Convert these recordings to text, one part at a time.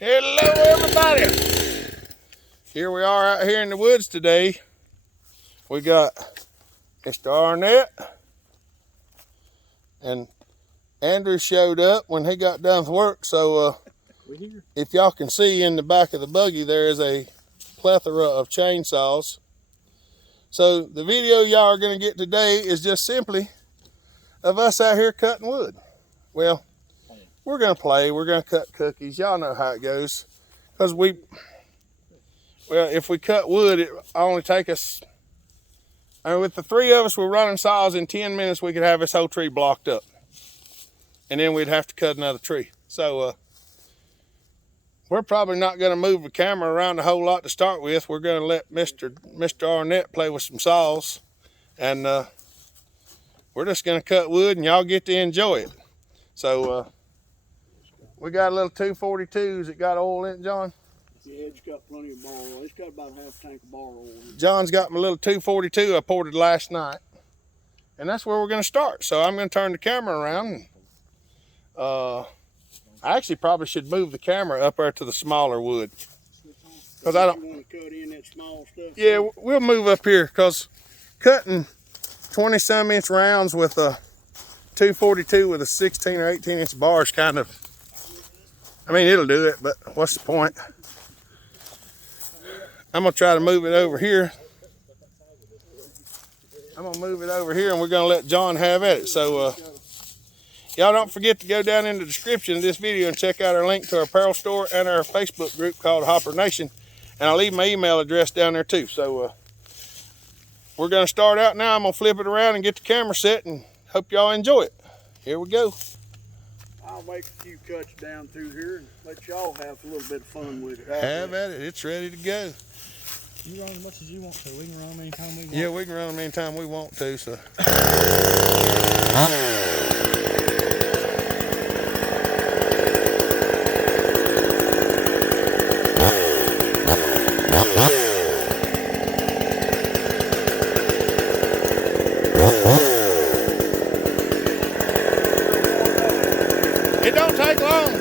Hello, everybody. Here we are out here in the woods today. We got Mr. Arnett, and Andrew showed up when he got done with work. So if y'all can see in the back of the buggy, there is a plethora of chainsaws. So the video y'all are going to get today is just simply of us out here cutting wood. Well, we're going to play. We're going to cut cookies. Y'all know how it goes. Because if we cut wood, it only take us, with the three of us, we're running saws. In 10 minutes, we could have this whole tree blocked up. And then we'd have to cut another tree. So we're probably not going to move the camera around a whole lot to start with. We're going to let Mr. Arnett play with some saws. And we're just going to cut wood, and y'all get to enjoy it. So we got a little 242s that got oil in it, John. Yeah, it's got plenty of bar oil. It's got about half a tank of bar oil. John's got my little 242 I poured it last night. And that's where we're going to start. So I'm going to turn the camera around. I actually probably should move the camera up there to the smaller wood. Because I don't want to cut in that small stuff. Yeah, we'll move up here because cutting 20-some inch rounds with a 242 with a 16 or 18 inch bar is kind of, it'll do it, but what's the point? I'm going to try to move it over here. I'm going to move it over here, and we're going to let John have at it. So y'all don't forget to go down in the description of this video and check out our link to our apparel store and our Facebook group called Hopper Nation. And I'll leave my email address down there too. So we're going to start out now. I'm going to flip it around and get the camera set, and hope y'all enjoy it. Here we go. I'll make a few cuts down through here and let y'all have a little bit of fun with it. Have at it. It's ready to go. You run as much as you want to. We can run them anytime we want. Yeah, we can run them anytime we want to. So. It don't take long.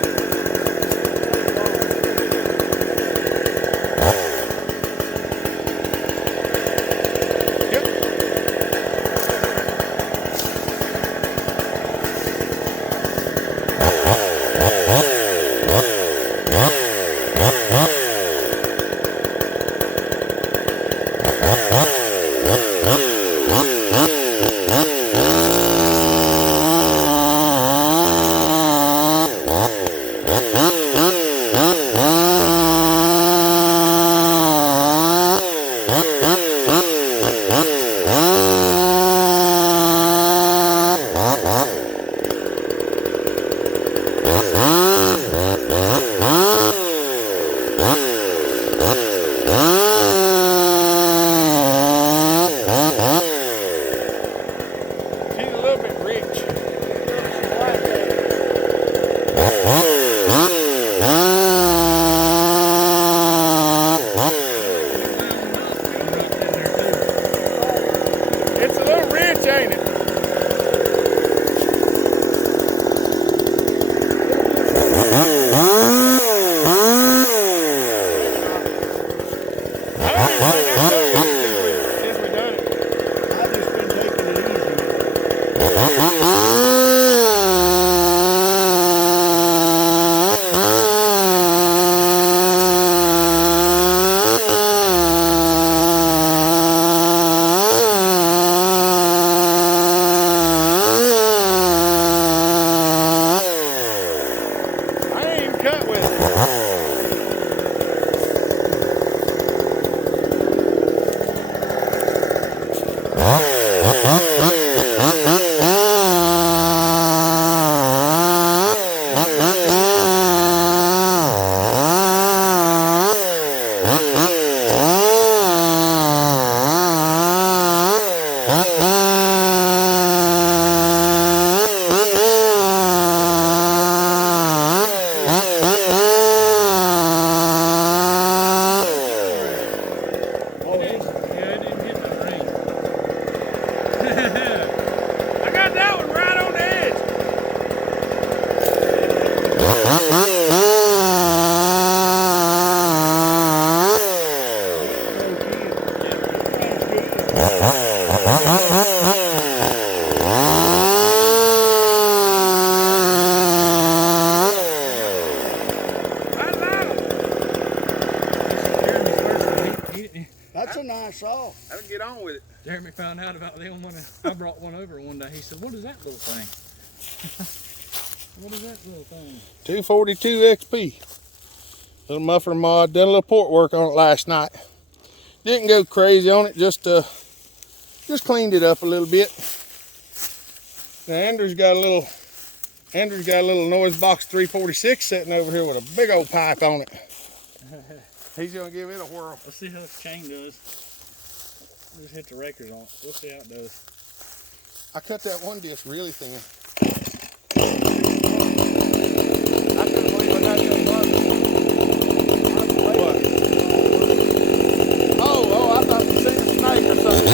a nice saw. I'll get on with it. Jeremy found out about them when I brought one over one day. He said, "What is that little thing?" What is that little thing? 242 XP. Little muffler mod. Done a little port work on it last night. Didn't go crazy on it. Just cleaned it up a little bit. Now Andrew's got a little noise box 346 sitting over here with a big old pipe on it. He's gonna give it a whirl. Let's see how this chain does. Just hit the records on it. We'll see how it does. I cut that one disc really thin. I couldn't believe I got that bug. What? Oh, I thought you seen a snake or something.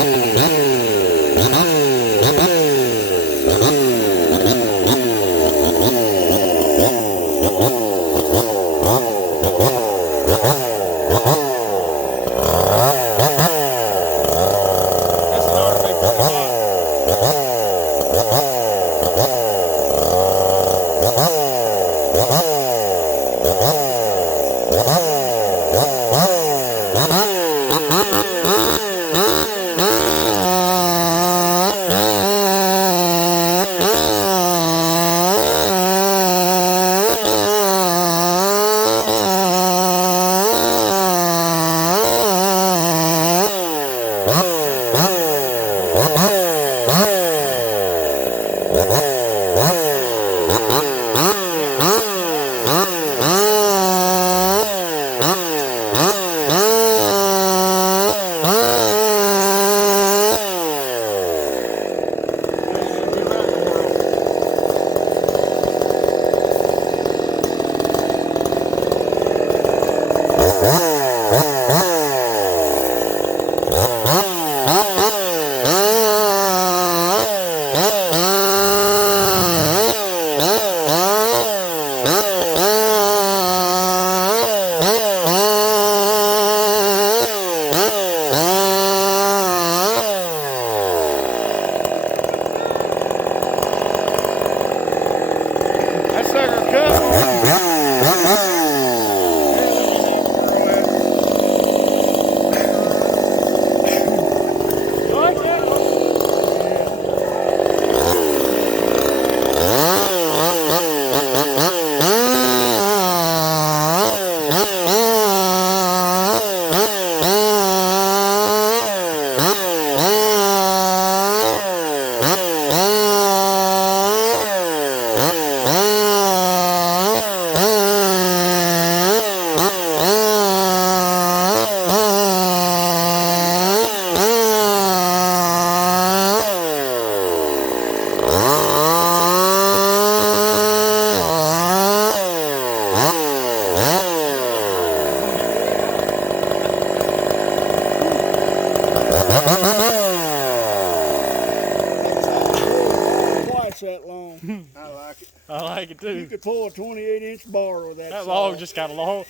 That long. I like it. I like it too. You could pull a 28-inch bar with that. That saw. log just got a long.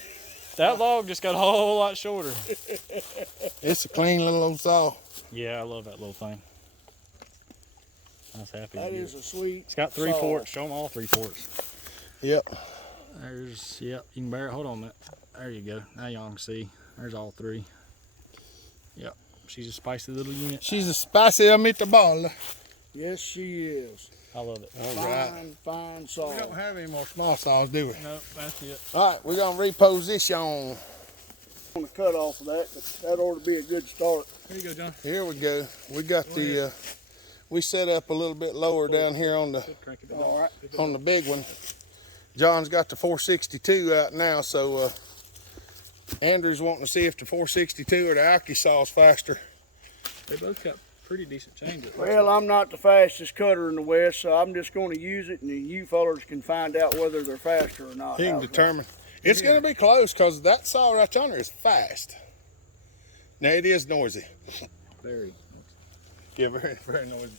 That log just got a whole lot shorter. It's a clean little old saw. Yeah, I love that little thing. I was happy. That to get is it. a sweet. It's got 3 saw. forks. Show them all 3 forks. Yep. There's, yep, you can bear it. Hold on a minute. There you go. Now y'all can see. There's all 3. Yep. She's a spicy little unit. She's a spicy meatball. Yes, she is. I love it. All right. Fine saw. We don't have any more small saws, do we? Nope, that's it. All right, we're gonna reposition. I'm gonna cut off of that, but that ought to be a good start. Here you go, John. Here we go. We got the. We set up a little bit lower down here on the Crank it All right. on the big one. John's got the 462 out now, so Andrew's wanting to see if the 462 or the Alki saw's faster. They both got pretty decent changes. Well, I'm not the fastest cutter in the West, so I'm just going to use it, and you fellers can find out whether they're faster or not. He can determine. It's going to be close because that saw right yonder is fast. Now it is noisy. Very. Yeah, very, very noisy.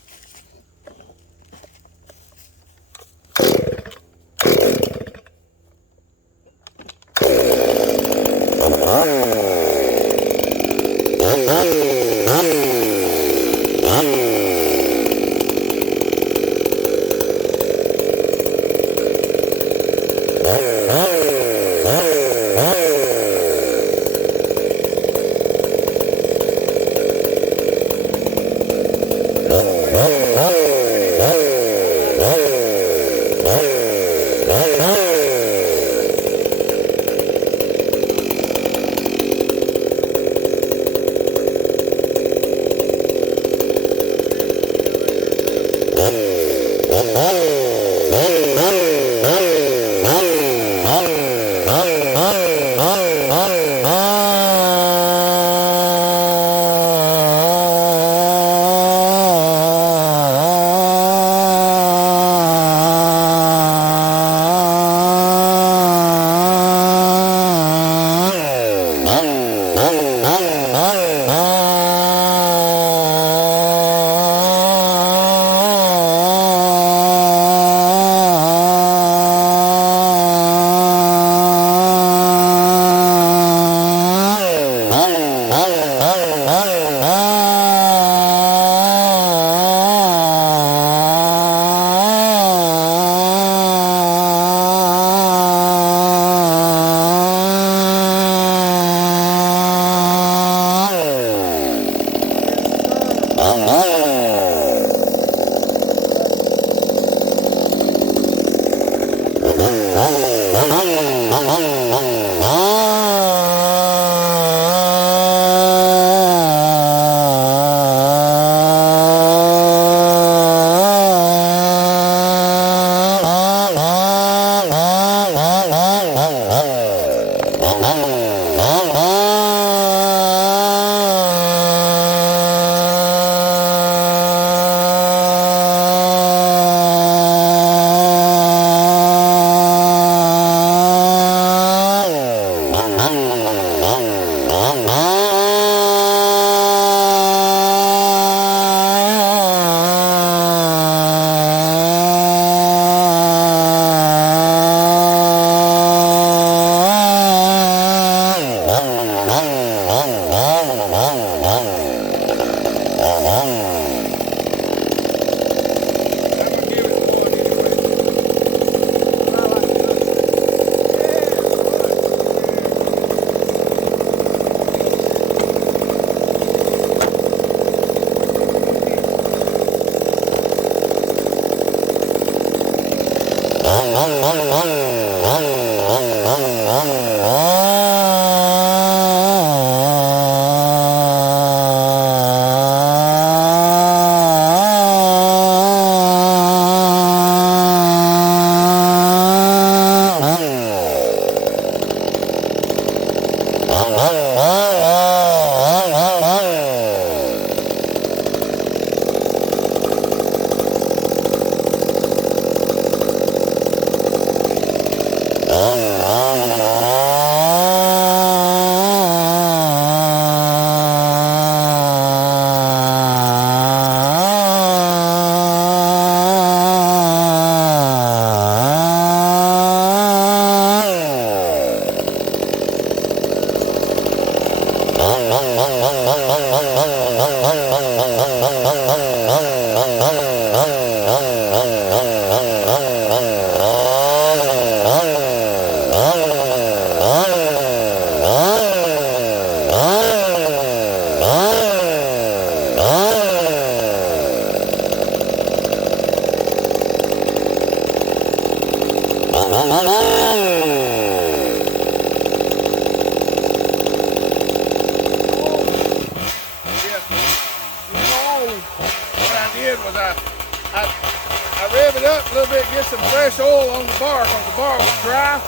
I rev it up a little bit, get some fresh oil on the bar because the bar was dry.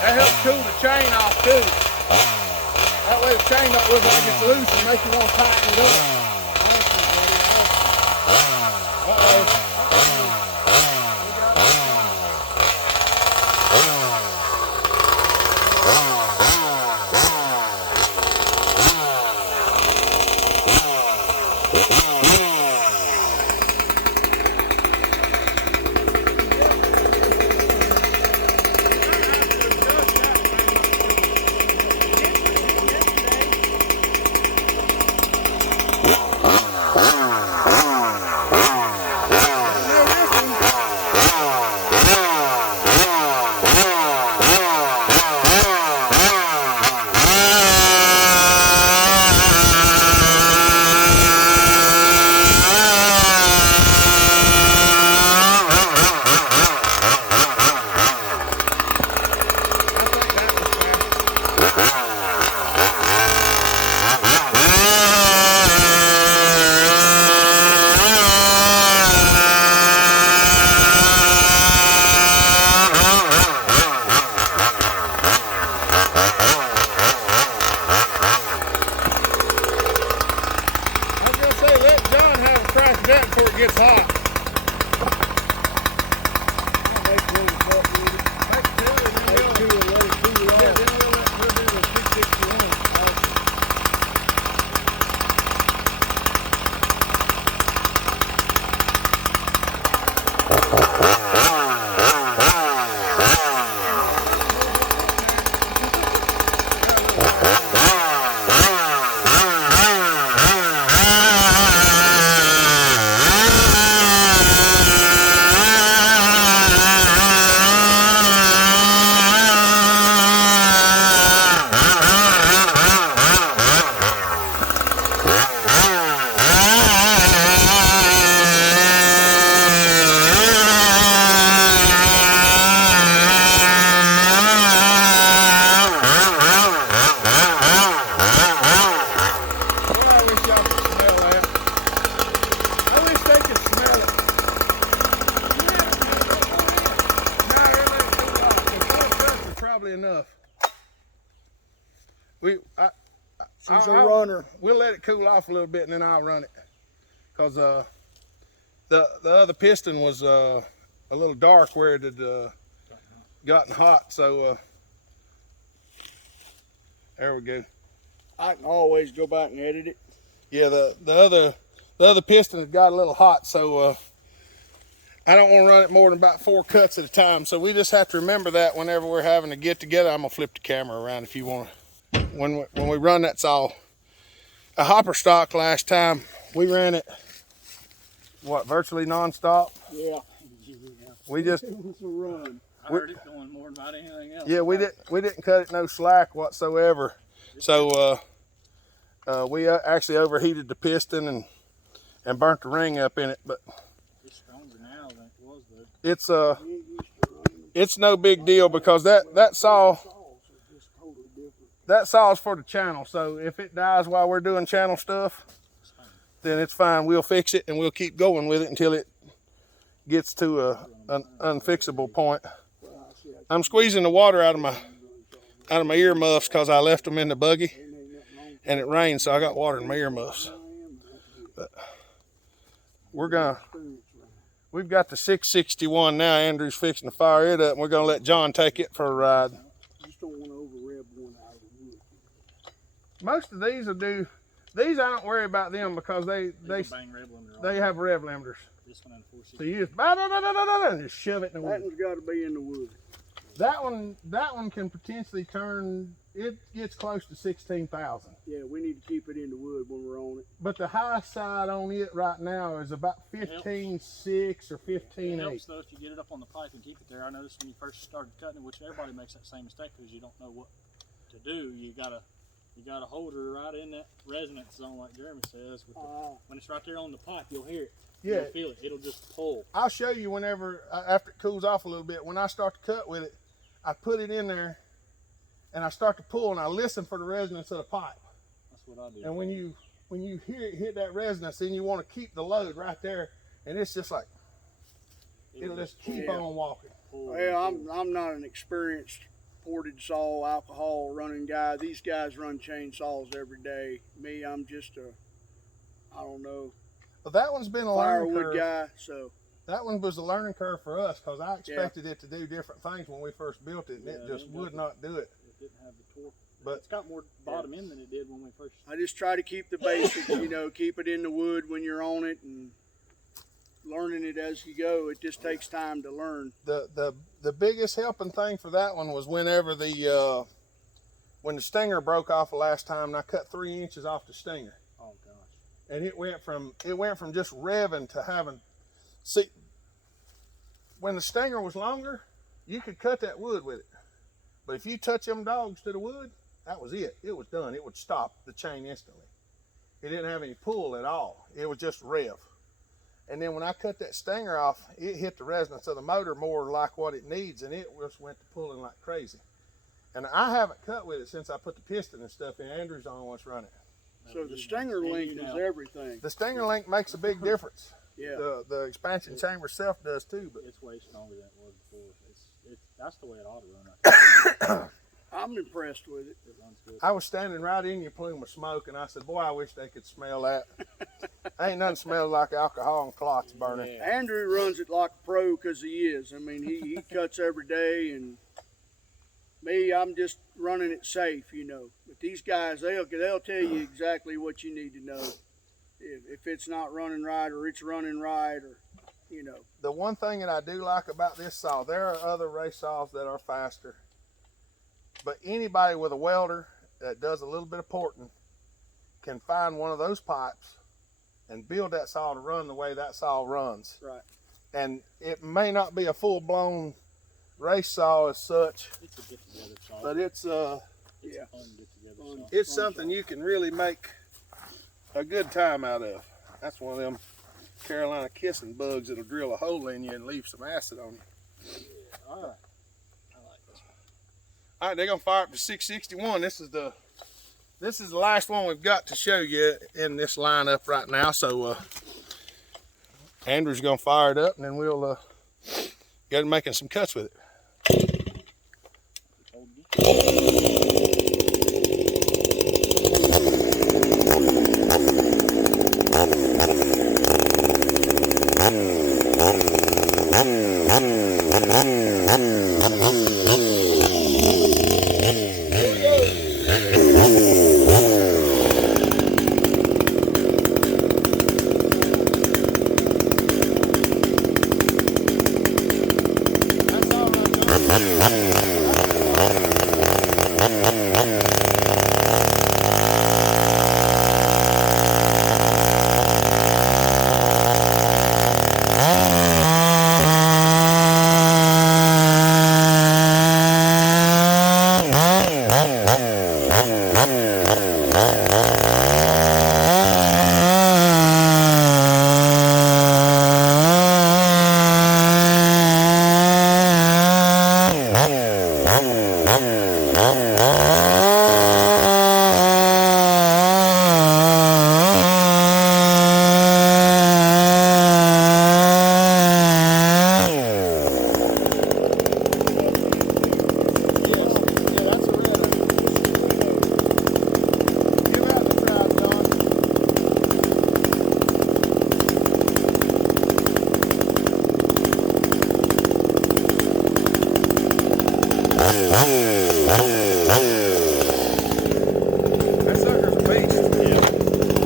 That helps cool the chain off too. That way the chain don't look like it's loose and make you want to tighten it up. She's a runner. We'll let it cool off a little bit and then I'll run it. Cause the other piston was a little dark where it had gotten hot. So there we go. I can always go back and edit it. Yeah, the other piston had got a little hot, so I don't want to run it more than about 4 cuts at a time. So we just have to remember that whenever we're having to get together. I'm gonna flip the camera around if you want to. When we run that saw, a hopper stock last time we ran it, virtually nonstop. Yeah. We just It was a run. I heard it going more than about anything else. yeah we didn't cut it no slack whatsoever. So we actually overheated the piston and burnt the ring up in it, but It's stronger now than it was though. it's no big deal because that saw is for the channel. So if it dies while we're doing channel stuff, then it's fine. We'll fix it and we'll keep going with it until it gets to an unfixable point. I'm squeezing the water out of my earmuffs because I left them in the buggy and it rained, so I got water in my earmuffs. But we've got the 661 now. Andrew's fixing to fire it up, and we're gonna let John take it for a ride. Just don't want to over-rev one out of the wood. Most of these will do. These I don't worry about them because they Bang rev limiter on it. have rev limiters. This one and 460. So you just and just shove it in the That wood. one's got to be in the wood. That one can potentially turn. It gets close to 16,000. Yeah, we need to keep it in the wood when we're on it. But the high side on it right now is about 15.6 or It 15.8. helps though if you get it up on the pipe and keep it there. I noticed when you first started cutting it, which everybody makes that same mistake because you don't know what to do. You gotta hold her right in that resonance zone, like Jeremy says. When it's right there on the pipe, you'll hear it. Yeah. You'll feel it. It'll just pull. I'll show you whenever, after it cools off a little bit, when I start to cut with it, I put it in there and I start to pull and I listen for the resonance of the pipe. That's what I do. And when you hear it hit that resonance, then you want to keep the load right there, and it's just like, it'll just keep on walking. Well, I'm not an experienced ported saw, alcohol running guy. These guys run chainsaws every day. Me, I'm just I don't know, But that one's been a learning firewood curve. guy. So That one was a learning curve for us because I expected it to do different things when we first built it, and it just would not do it. It didn't have the torque. But It's got more bottom end than it did when we first. I just try to keep the basics, keep it in the wood when you're on it and learning it as you go. It just takes time to learn. the biggest helping thing for that one was whenever when the stinger broke off the last time, and I cut 3 inches off the stinger, Oh gosh. and it went from just revving to having. See, when the stinger was longer, you could cut that wood with it, but if you touch them dogs to the wood, that was it. It was done. It would stop the chain instantly. It didn't have any pull at all. It was just rev. And then when I cut that stinger off, it hit the resonance of the motor more like what it needs, and it just went to pulling like crazy. And I haven't cut with it since I put the piston and stuff in. Andrew's the only one that's running it. So the stinger length is everything. The stinger link makes a big difference. Yeah. The expansion chamber itself does too, but It's way stronger than it was before. That's the way it ought to run. I'm impressed with it. It runs good. I was standing right in your plume of smoke, and I said, boy, I wish they could smell that. Ain't nothing smells like alcohol and clots burning. Yeah. Andrew runs it like a pro because he is. I mean, he cuts every day, and me, I'm just running it safe, But these guys, they'll tell you exactly what you need to know. If it's not running right or it's running right or, The one thing that I do like about this saw, there are other race saws that are faster, but anybody with a welder that does a little bit of porting can find one of those pipes and build that saw to run the way that saw runs. Right. And it may not be a full-blown race saw as such, It's a get together saw. but it's It's Yeah. a fun get together Fun. saw. it's something you can really make a good time out of. That's one of them Carolina kissing bugs that'll drill a hole in you and leave some acid on you. All right. I like this one. All right, they're gonna fire up to 661. This is the last one we've got to show you in this lineup right now. So Andrew's gonna fire it up, and then we'll get to making some cuts with it. Hold it. That sucker's a beast.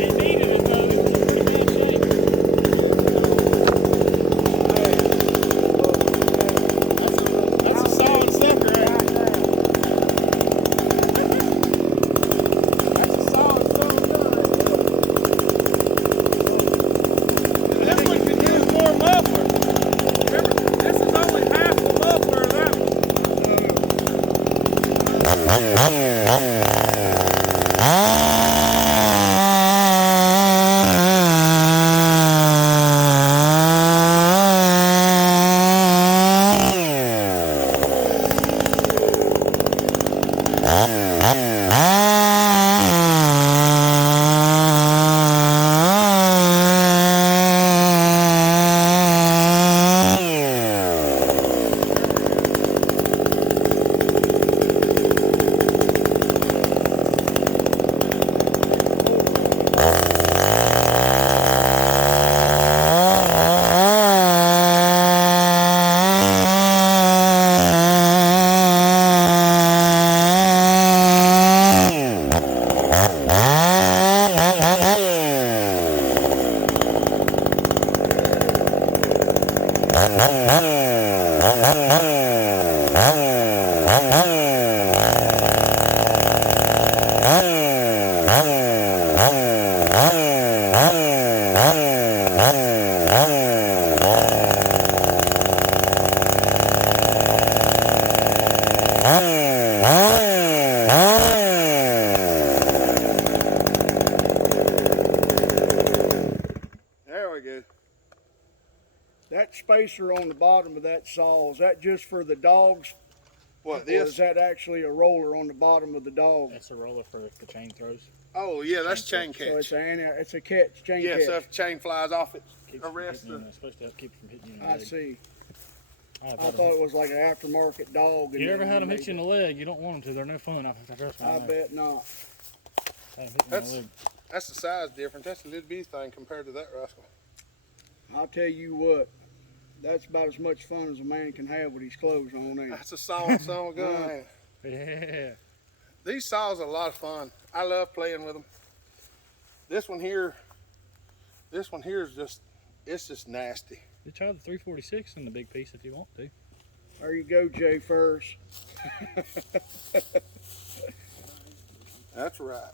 It needed it though. It was in pretty bad shape. That's a solid sucker, right? That's a solid gun. This one could use more muffler. Remember, this is only half the muffler of that There we go. That spacer on the bottom of that saw, is that just for the dogs? What, Or is this? that actually a roller on the bottom of the dog? That's a roller for if the chain throws. Oh, yeah, that's chain So catch. it's a catch, chain Yeah, catch. so if the chain flies off it, Keeps from arrest hitting you the... in It's supposed to help keep from hitting you in the I leg. see. I I thought it was like an aftermarket dog. If you ever had them hit you in the leg, you don't want them to. They're no fun. I bet not. Had them hit you in That's- the leg. That's the size difference. That's a little bitty thing compared to that rascal. I'll tell you what, that's about as much fun as a man can have with his clothes on, ain't it? That's a solid son of a gun, ain't it? Yeah. These saws are a lot of fun. I love playing with them. This one here is just, it's just nasty. You try the 346 in the big piece if you want to. There you go, Jay First. That's right.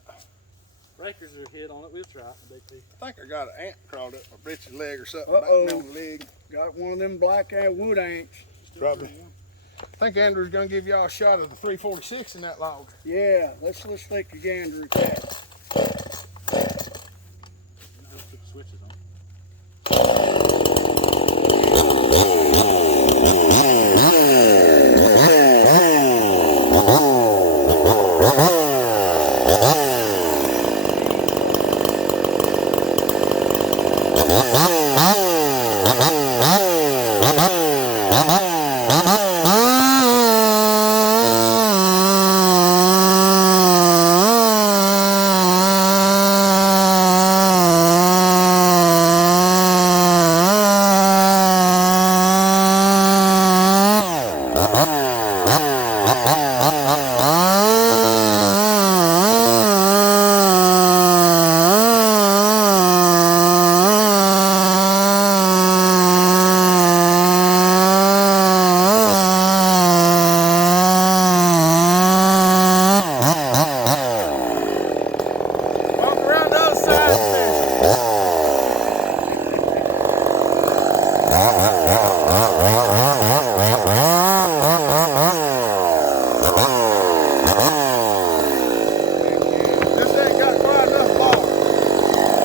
breakers are hit on it. We'll try it. Big T. I think I got an ant crawled up my britch's leg or something. Uh-oh. Back down the leg. Got one of them black wood ants. Probably. I think Andrew's gonna give y'all a shot of the 346 in that log. Yeah, let's take a gander at that. Let's put the switches on. Walk around the other side of the fence. This ain't got quite enough log.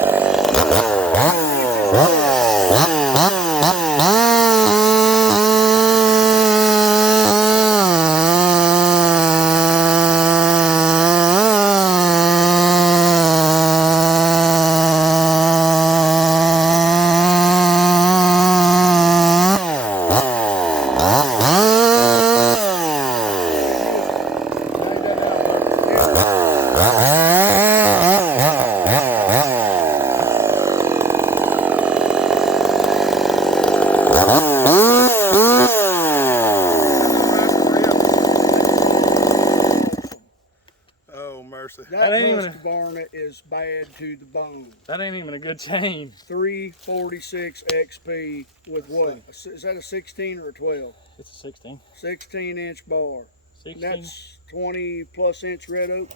Oh, mercy. That ain't even Husqvarna is bad to the bone. That ain't even a good chain. 346 XP with what? Is that a 16 or a 12? It's a 16. 16-inch bar. 16. That's 20 plus inch red oak.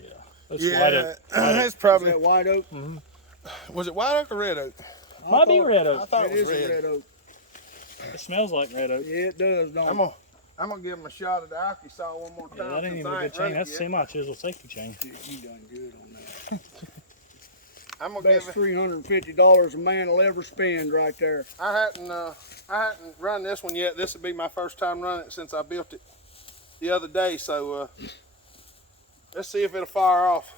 Yeah. That's Yeah, white oak. it's Is probably. that white oak? Was it white oak or red oak? Might be thought- red I oak. thought It it is was a red. red oak. It smells like red oak. Yeah, it does, don't I'm it? gonna give him a shot of the alky saw one more Yeah, time. that ain't since even I a good ain't chain. run it That's a yet. semi-chisel safety chain. Dude, you done good on that. I'm gonna Best give it. $350 a man will ever spend right there. I hadn't run this one yet. This would be my first time running it since I built it the other day. So let's see if it'll fire off.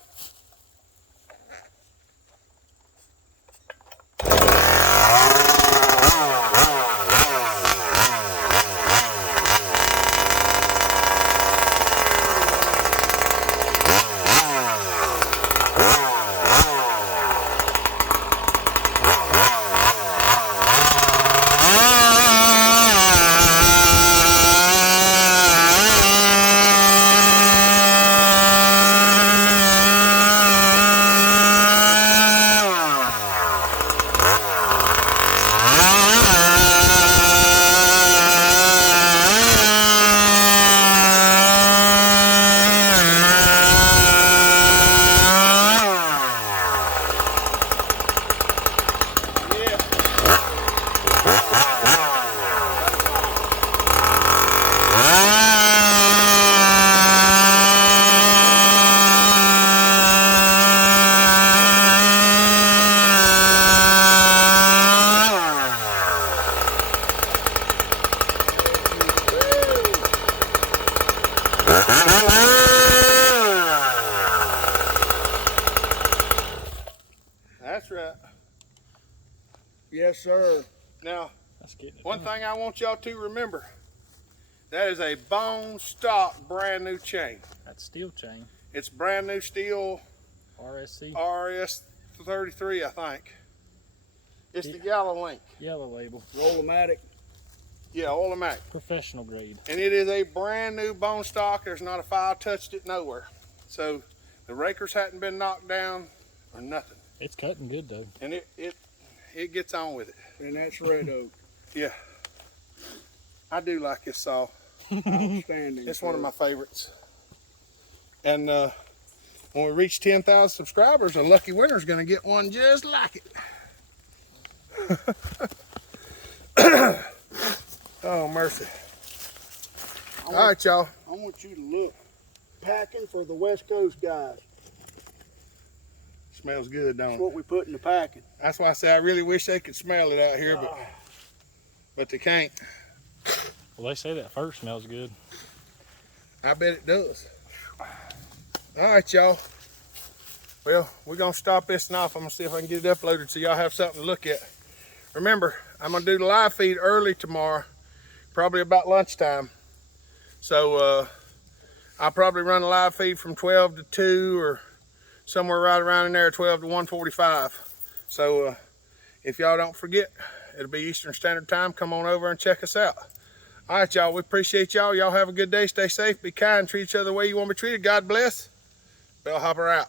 That's right. Yes, sir. Now, That's getting it. one thing I want y'all to remember, that is a bone stock brand new chain. That's steel chain. It's brand new steel RSC. RS33, I think. It's the yellow link. Yellow label. Roll-o-matic. Yeah, Automatic. Professional grade. And it is a brand new bone stock. There's not a file touched it nowhere. So the rakers hadn't been knocked down or nothing. It's cutting good though. And it gets on with it. And that's red oak. Yeah. I do like this saw. Outstanding. It's one of my favorites. And when we reach 10,000 subscribers, a lucky winner's gonna get one just like it. Oh, mercy. All right, y'all. I want you to look. Packing for the West Coast guys. Smells good, don't That's it? what we put in the packing. That's why I say I really wish they could smell it out here, but they can't. Well, they say that first smells good. I bet it does. All right, y'all. Well, we're gonna stop this off. I'm gonna see if I can get it uploaded so y'all have something to look at. Remember, I'm gonna do the live feed early tomorrow, probably about lunchtime. So I'll probably run a live feed from 12 to 2 or somewhere right around in there, 12 to 1:45. So if y'all don't forget, it'll be Eastern Standard Time. Come on over and check us out. All right, y'all. We appreciate y'all. Y'all have a good day. Stay safe. Be kind. Treat each other the way you want to be treated. God bless. Bellhopper out.